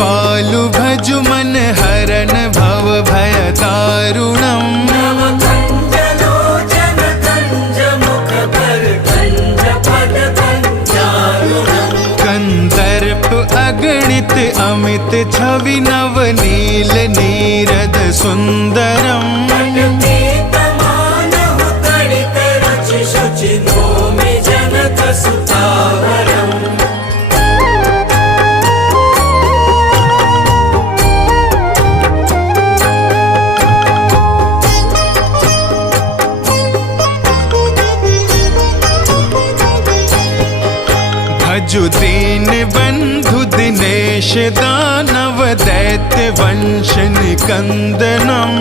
कृपालु भजु मन हरन भव भय दारुणम् कंदर्प अगणित अमित छवि नवनील नीरद सुंदरम् भजु दीन बंधु दिनेश दानव दैत्य वंश निकंदनम्